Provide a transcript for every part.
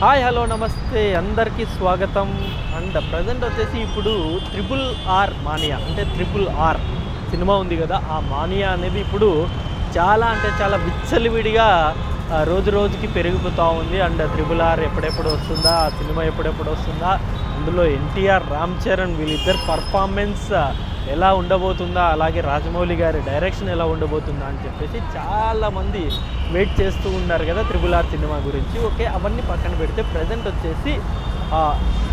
Hi hello నమస్తే. అందరికీ స్వాగతం. అండ్ ప్రజెంట్ వచ్చేసి ఇప్పుడు త్రిపుల్ ఆర్ మానియా అంటే త్రిపుల్ ఆర్ సినిమా ఉంది కదా ఆ మానియా అనేది ఇప్పుడు చాలా అంటే చాలా విచ్చలివిడిగా రోజు రోజుకి పెరిగిపోతూ ఉంది. అండ్ త్రిపుల్ ఆర్ ఎప్పుడెప్పుడు వస్తుందా ఆ సినిమా ఎప్పుడెప్పుడు వస్తుందా అందులో ఎన్టీఆర్ రామ్ చరణ్ వీళ్ళిద్దరు పర్ఫార్మెన్స్ ఎలా ఉండబోతుందా? అలాగే రాజమౌళి గారి డైరెక్షన్ ఎలా ఉండబోతుందా అని చెప్పేసి చాలామంది వెయిట్ చేస్తూ ఉన్నారు కదా త్రిబుల్ ఆర్ సినిమా గురించి. ఓకే అవన్నీ పక్కన పెడితే ప్రజెంట్ వచ్చేసి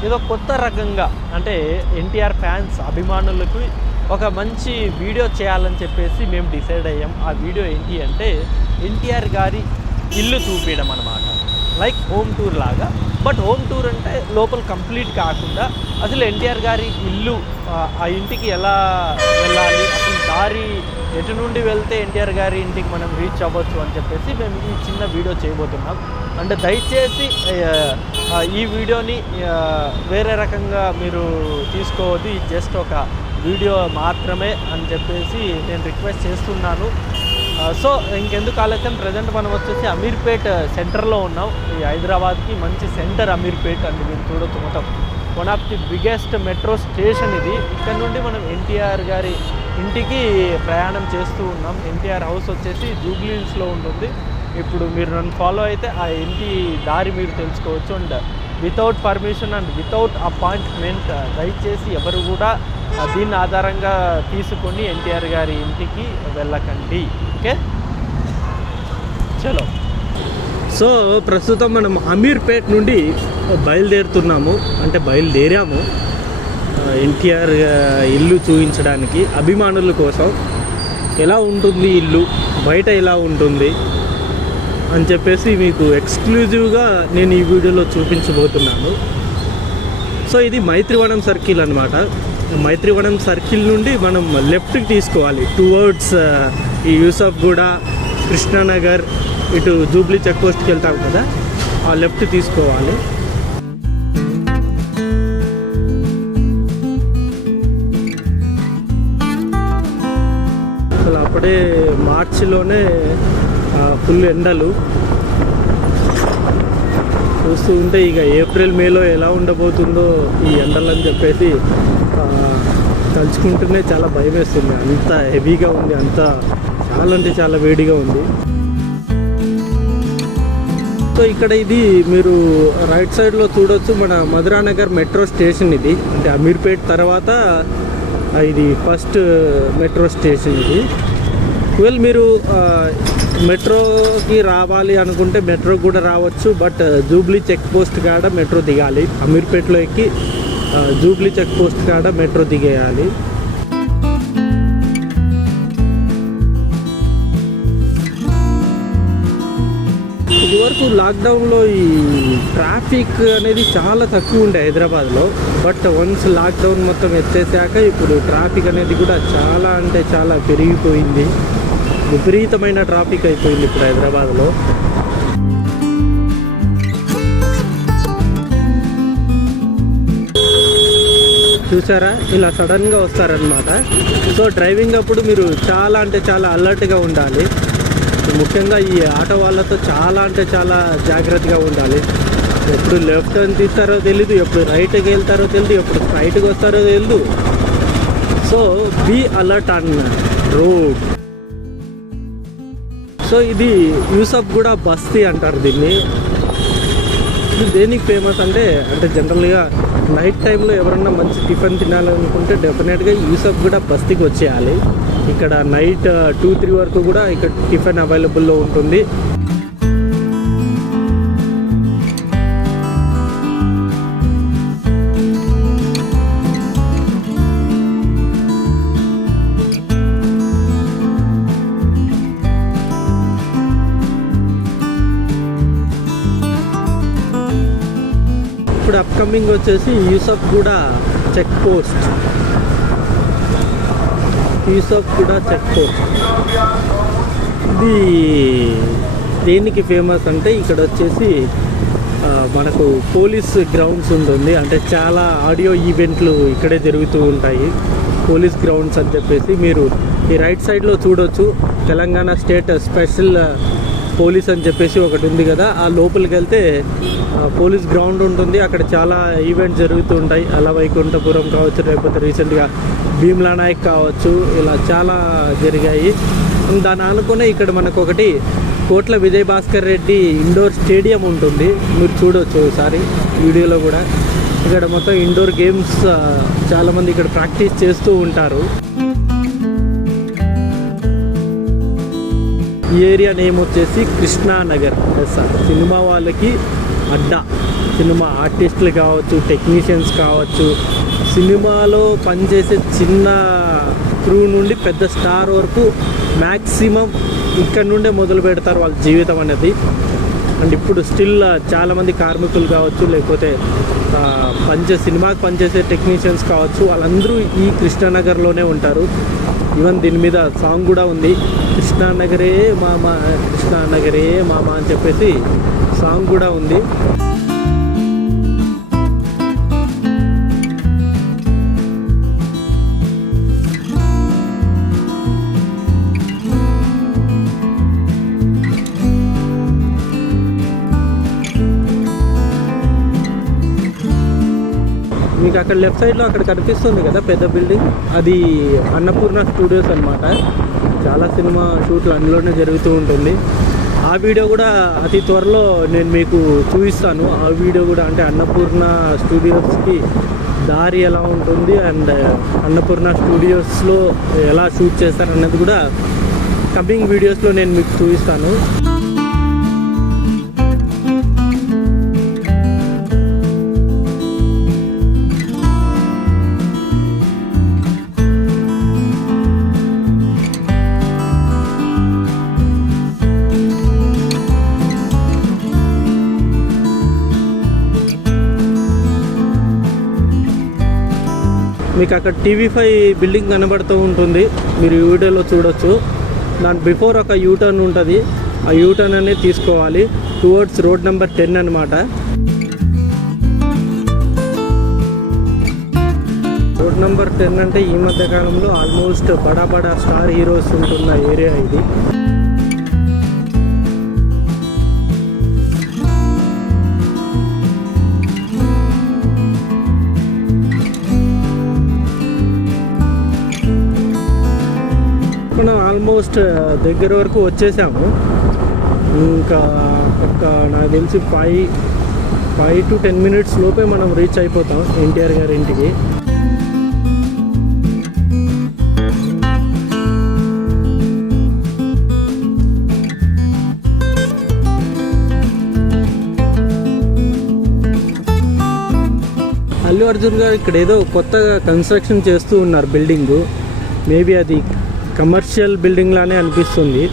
ఏదో కొత్త రకంగా అంటే ఎన్టీఆర్ ఫ్యాన్స్ అభిమానులకు ఒక మంచి వీడియో చేయాలని చెప్పేసి మేము డిసైడ్ అయ్యాం. ఆ వీడియో ఏంటి అంటే ఎన్టీఆర్ గారి ఇల్లు చూపించడం అనమాట లైక్ హోమ్ టూర్ లాగా. బట్ హోమ్ టూర్ అంటే లోపల కంప్లీట్ కాకుండా అసలు ఎన్టీఆర్ గారి ఇల్లు ఆ, ఇంటికి ఎలా వెళ్ళాలి అసలు దారి ఎటు నుండి వెళ్తే ఎన్టీఆర్ గారి ఇంటికి మనం రీచ్ అవ్వచ్చు అని చెప్పేసి మేము ఈ చిన్న వీడియో చేయబోతున్నాం. అంటే దయచేసి ఈ వీడియోని వేరే రకంగా మీరు తీసుకోవద్దు. ఇది జస్ట్ ఒక వీడియో మాత్రమే అని చెప్పేసి నేను రిక్వెస్ట్ చేస్తున్నాను. సో ఇంకెందుకు ఆలస్యం? ప్రజెంట్ మనం వచ్చేసి అమీర్పేట్ సెంటర్లో ఉన్నాం. ఈ హైదరాబాద్కి మంచి సెంటర్ అమీర్పేట్ అని మీరు చూడొచ్చు మొత్తం. One of the biggest metro station ఇది. ఇక్కడ నుండి మనం ఎన్టీఆర్ గారి ఇంటికి ప్రయాణం చేస్తూ ఉన్నాం. ఎన్టీఆర్ హౌస్ వచ్చేసి జూబ్లీహిల్స్లో ఉంటుంది. ఇప్పుడు మీరు నన్ను ఫాలో అయితే ఆ ఇంటి దారి మీరు తెలుసుకోవచ్చు and without permission and without appointment దయచేసి ఎవరు కూడా దీన్ని ఆధారంగా తీసుకొని ఎన్టీఆర్ గారి ఇంటికి వెళ్ళకండి. ఓకే? చలో. సో ప్రస్తుతం మనం అమీర్పేట్ నుండి బయలుదేరుతున్నాము. అంటే బయలుదేరాము. ఎన్టీఆర్ ఇల్లు చూపించడానికి అభిమానుల కోసం. ఎలా ఉంటుంది ఇల్లు? బయట ఎలా ఉంటుంది? అని చెప్పేసి మీకు ఎక్స్క్లూజివ్గా నేను ఈ వీడియోలో చూపించబోతున్నాను. సో ఇది మైత్రివనం సర్కిల్ అనమాట మైత్రివనం సర్కిల్ నుండి మనం లెఫ్ట్కి తీసుకోవాలి. టువర్డ్స్ uh, ఈ యూసఫ్ గూడ కృష్ణానగర్ ఇటు జూబ్లీ చెక్ పోస్ట్కి వెళ్తాం కదా ఆ లెఫ్ట్ తీసుకోవాలి. అసలు అప్పుడే మార్చిలోనే ఫుల్ ఎండలు. చూస్తూ ఉంటే ఇక ఏప్రిల్ మేలో ఎలా ఉండబోతుందో ఈ ఎండలని చెప్పేసి తలుచుకుంటూనే చాలా భయం వేస్తుంది అంత హెవీగా ఉంది అంత చాలా అంటే చాలా వేడిగా ఉంది. సో ఇక్కడ ఇది మీరు రైట్ సైడ్లో చూడొచ్చు మన మధురానగర్ మెట్రో స్టేషన్ ఇది. అంటే అమీర్పేట్ తర్వాత ఇది ఫస్ట్ మెట్రో స్టేషన్ ఇది. వెల్ మీరు మెట్రోకి రావాలి అనుకుంటే మెట్రో కూడా రావచ్చు బట్ జూబ్లీ చెక్ పోస్ట్ కాడ మెట్రో దిగాలి. అమీర్పేట్లో ఎక్కి జూబ్లీ చెక్ పోస్ట్ కాడ మెట్రో దిగేయాలి. ఇదివరకు లాక్డౌన్లో ఈ ట్రాఫిక్ అనేది చాలా తక్కువ ఉండే హైదరాబాద్లో బట్ వన్స్ లాక్డౌన్ మొత్తం ఎత్తేసాక ఇప్పుడు ట్రాఫిక్ అనేది కూడా చాలా అంటే చాలా పెరిగిపోయింది. విపరీతమైన ట్రాఫిక్ అయిపోయింది ఇప్పుడు హైదరాబాద్లో. చూసారా? ఇలా సడన్గా వస్తారనమాట సో డ్రైవింగ్ అప్పుడు మీరు చాలా అంటే చాలా అలర్ట్గా ఉండాలి. ముఖ్యంగా ఈ ఆటో వాళ్ళతో చాలా అంటే చాలా జాగ్రత్తగా ఉండాలి. ఎప్పుడు లెఫ్ట్ అని తీస్తారో తెలీదు ఎప్పుడు రైట్కి వెళ్తారో తెలియదు ఎప్పుడు రైట్కి వస్తారో తెలియదు సో బీ అలర్ట్ అన్న రోడ్. సో ఇది యూసఫ్ కూడా బస్తీ అంటారు దీన్ని. ఇది దేనికి ఫేమస్ అంటే అంటే జనరల్గా నైట్ టైంలో ఎవరన్నా మంచి టిఫిన్ తినాలనుకుంటే డెఫినెట్గా యూసఫ్ కూడా బస్తీకి వచ్చేయాలి. ఇక్కడ నైట్ టూ త్రీ వరకు కూడా ఇక్కడ టిఫిన్ అవైలబుల్లో ఉంటుంది. ఇప్పుడు అప్కమింగ్ వచ్చేసి యూసఫ్ కూడా చెక్ పోస్ట్. యూసఫ్ కూడా చెక్ పోస్ట్. ఇది దేనికి ఫేమస్ అంటే ఇక్కడ వచ్చేసి మనకు పోలీస్ గ్రౌండ్స్ ఉంటుంది. అంటే చాలా ఆడియో ఈవెంట్లు ఇక్కడే జరుగుతూ ఉంటాయి. పోలీస్ గ్రౌండ్స్ అని చెప్పేసి మీరు ఈ రైట్ సైడ్లో చూడొచ్చు. తెలంగాణ స్టేట్ స్పెషల్ పోలీస్ అని చెప్పేసి ఒకటి ఉంది కదా ఆ లోపలికి వెళ్తే పోలీస్ గ్రౌండ్ ఉంటుంది. అక్కడ చాలా ఈవెంట్స్ జరుగుతూ ఉంటాయి అలా వైకుంఠపురం కావచ్చు లేకపోతే రీసెంట్గా భీమ్లా నాయక్ కావచ్చు ఇలా చాలా జరిగాయి. దాని అనుకునే ఇక్కడ మనకు ఒకటి కోట్ల విజయ్ భాస్కర్ రెడ్డి ఇండోర్ స్టేడియం ఉంటుంది. మీరు చూడొచ్చు ఒకసారి వీడియోలో కూడా. ఇక్కడ మొత్తం ఇండోర్ గేమ్స్ చాలామంది ఇక్కడ ప్రాక్టీస్ చేస్తూ ఉంటారు. ఈ ఏరియా నేమ్ వచ్చేసి కృష్ణానగర్. ఎస్ సినిమా వాళ్ళకి అడ్డా. సినిమా ఆర్టిస్టులు కావచ్చు టెక్నీషియన్స్ కావచ్చు సినిమాలో పనిచేసే చిన్న క్రూ నుండి పెద్ద స్టార్ వరకు మ్యాక్సిమం ఇక్కడ నుండే మొదలు పెడతారు వాళ్ళ జీవితం అనేది. అండ్ ఇప్పుడు స్టిల్ చాలామంది కార్మికులు కావచ్చు లేకపోతే పనిచే సినిమాకి పనిచేసే టెక్నీషియన్స్ కావచ్చు వాళ్ళందరూ ఈ కృష్ణానగర్లోనే ఉంటారు. ఈవెన్ దీని మీద సాంగ్ కూడా ఉంది. కృష్ణానగరే మామ కృష్ణానగరే మామ అని చెప్పేసి సాంగ్ కూడా ఉంది. మీకు అక్కడ లెఫ్ట్ సైడ్లో అక్కడ కనిపిస్తుంది కదా పెద్ద బిల్డింగ్. అది అన్నపూర్ణ స్టూడియోస్ అనమాట చాలా సినిమా షూట్లు అందులోనే జరుగుతూ ఉంటుంది. ఆ వీడియో కూడా అతి త్వరలో నేను మీకు చూపిస్తాను. ఆ వీడియో కూడా అంటే అన్నపూర్ణ స్టూడియోస్కి దారి ఎలా ఉంటుంది అండ్ అన్నపూర్ణ స్టూడియోస్లో ఎలా షూట్ చేస్తారన్నది కూడా కమింగ్ వీడియోస్లో నేను మీకు చూపిస్తాను. మీకు అక్కడ టీవీ ఫైవ్ బిల్డింగ్ కనబడుతూ ఉంటుంది. మీరు వీడియోలో చూడొచ్చు. దాని బిఫోర్ ఒక యూటర్న్ ఉంటుంది. ఆ యూటర్న్ అనేది తీసుకోవాలి. టువర్డ్స్ రోడ్ నెంబర్ టెన్ అనమాట రోడ్ నెంబర్ టెన్ అంటే ఈ మధ్య కాలంలో ఆల్మోస్ట్ బడా బడా స్టార్ హీరోస్ ఉంటున్న ఏరియా ఇది. ఆల్మోస్ట్ దగ్గర వరకు వచ్చేసాము. ఇంకా ఒక నాకు తెలిసి five five to ten minutes లోపే మనం రీచ్ అయిపోతాం ఎన్టీఆర్ గారి ఇంటికి. అల్లు అర్జున్ గారు ఇక్కడ ఏదో కొత్తగా కన్స్ట్రక్షన్ చేస్తూ ఉన్నారు బిల్డింగ్ మేబీ అది కమర్షియల్ బిల్డింగ్ లానే అనిపిస్తుంది.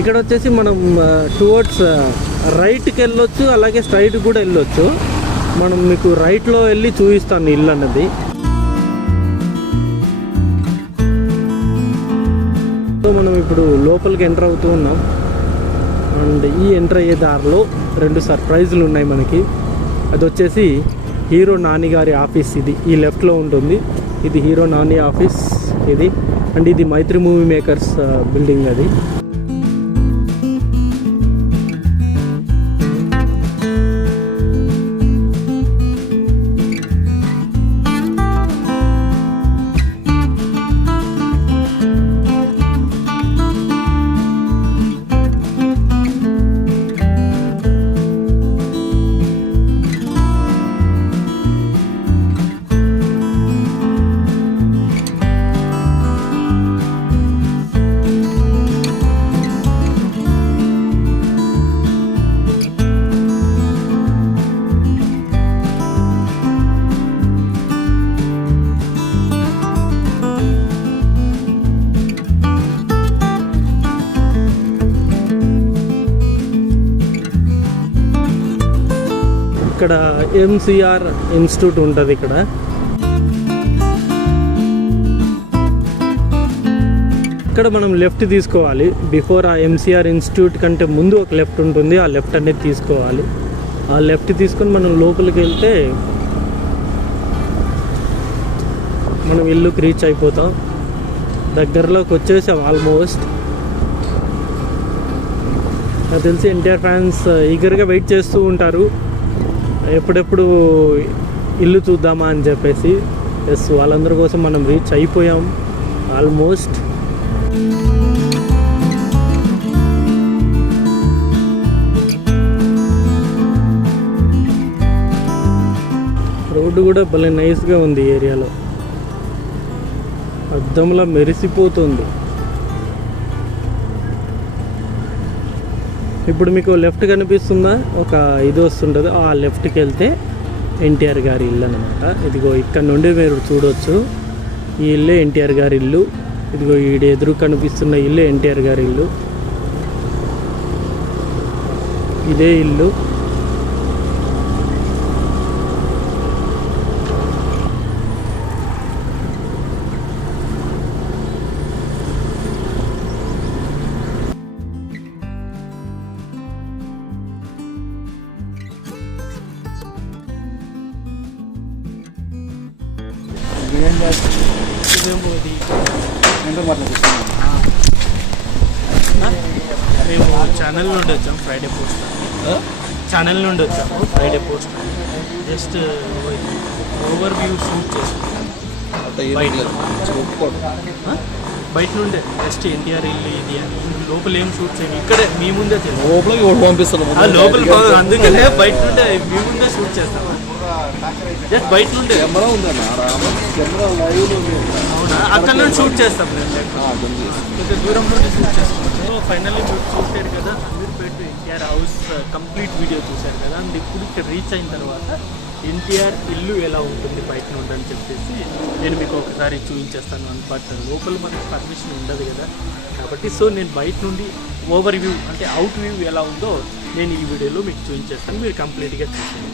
ఇక్కడ వచ్చేసి మనం టువర్డ్స్ రైట్కి వెళ్ళొచ్చు అలాగే స్ట్రైట్ కూడా వెళ్ళొచ్చు. మనం మీకు రైట్లో వెళ్ళి చూపిస్తాను ఇల్లు అన్నది. సో మనం ఇప్పుడు లోపలికి ఎంటర్ అవుతూ ఉన్నాం. అండ్ ఈ ఎంటర్ అయ్యే దారిలో రెండు సర్ప్రైజులు ఉన్నాయి మనకి. అది వచ్చేసి హీరో నాని గారి ఆఫీస్ ఇది. ఈ లెఫ్ట్లో ఉంటుంది. ఇది హీరో నాని ఆఫీస్ ఇది. అండ్ ఇది మైత్రి మూవీ మేకర్స్ బిల్డింగ్ అది. ఎంసీఆర్ ఇన్స్టిట్యూట్ ఉంటుంది ఇక్కడ. ఇక్కడ మనం లెఫ్ట్ తీసుకోవాలి. బిఫోర్ ఆ ఎంసీఆర్ ఇన్స్టిట్యూట్ కంటే ముందు ఒక లెఫ్ట్ ఉంటుంది. ఆ లెఫ్ట్ అనేది తీసుకోవాలి. ఆ లెఫ్ట్ తీసుకొని మనం లోపలికి వెళ్తే మనం ఇల్లుకి రీచ్ అయిపోతాం. దగ్గరలోకి వచ్చేసాం ఆల్మోస్ట్ నాకు తెలిసి ఎన్టీఆర్ ఫ్యాన్స్ ఈగర్గా వెయిట్ చేస్తూ ఉంటారు. ఎప్పుడెప్పుడు ఇల్లు చూద్దామా అని చెప్పేసి ఎస్ వాళ్ళందరి కోసం మనం రీచ్ అయిపోయాం. ఆల్మోస్ట్ రోడ్డు కూడా భలే నైస్గా ఉంది ఏరియాలో. అద్దంలా మెరిసిపోతుంది. ఇప్పుడు మీకు లెఫ్ట్ కనిపిస్తుందా? ఒక ఇది వస్తుంటుంది. ఆ లెఫ్ట్కి వెళ్తే ఎన్టీఆర్ గారి ఇల్లు అనమాట ఇదిగో ఇక్కడ నుండి మీరు చూడొచ్చు. ఈ ఇల్లే ఎన్టీఆర్ గారి ఇల్లు. ఇదిగో ఈడ ఎదురు కనిపిస్తున్న ఇల్లు ఎన్టీఆర్ గారి ఇల్లు. ఇదే ఇల్లు. మేము ఛానల్ నుండి వచ్చాం ఫ్రైడే పోస్ట్ ఛానల్ నుండి వచ్చాము Friday post just overview shoot చేసుకుంటాం బయట. నుండే జస్ట్ ఎన్టీఆర్ ఇల్లు ఇది అని. లోపల ఏం షూట్ చేయం ఇక్కడే మీ ముందే పంపిస్తాను ఆ, లోపల అందుకనే బయట నుండే మీ ముందే షూట్ చేస్తాం. జస్ట్ బయట నుండే. కెమెరా ఉందన్న రామ కెమెరా లైవ్ ఉంది. అవునా? అక్కడ నుండి షూట్ చేస్తాం కొంచెం దూరం నుండి షూట్ చేసుకున్నాం సో ఫైనల్లీ మీరు చూసారు కదా Ameerpet NTR house complete video చూశారు కదా. అండ్ ఇప్పుడు రీచ్ అయిన తర్వాత ఎన్టీఆర్ ఇల్లు ఎలా ఉంటుంది బయట నుండి అని చెప్పేసి నేను మీకు ఒకసారి చూపించేస్తాను. బట్ లోపల మనకి పర్మిషన్ ఉండదు కదా. కాబట్టి సో నేను బయట నుండి ఓవర్ వ్యూ అంటే అవుట్ వ్యూ ఎలా ఉందో నేను ఈ వీడియోలో మీకు చూపించేస్తాను. మీరు కంప్లీట్గా చూసేయండి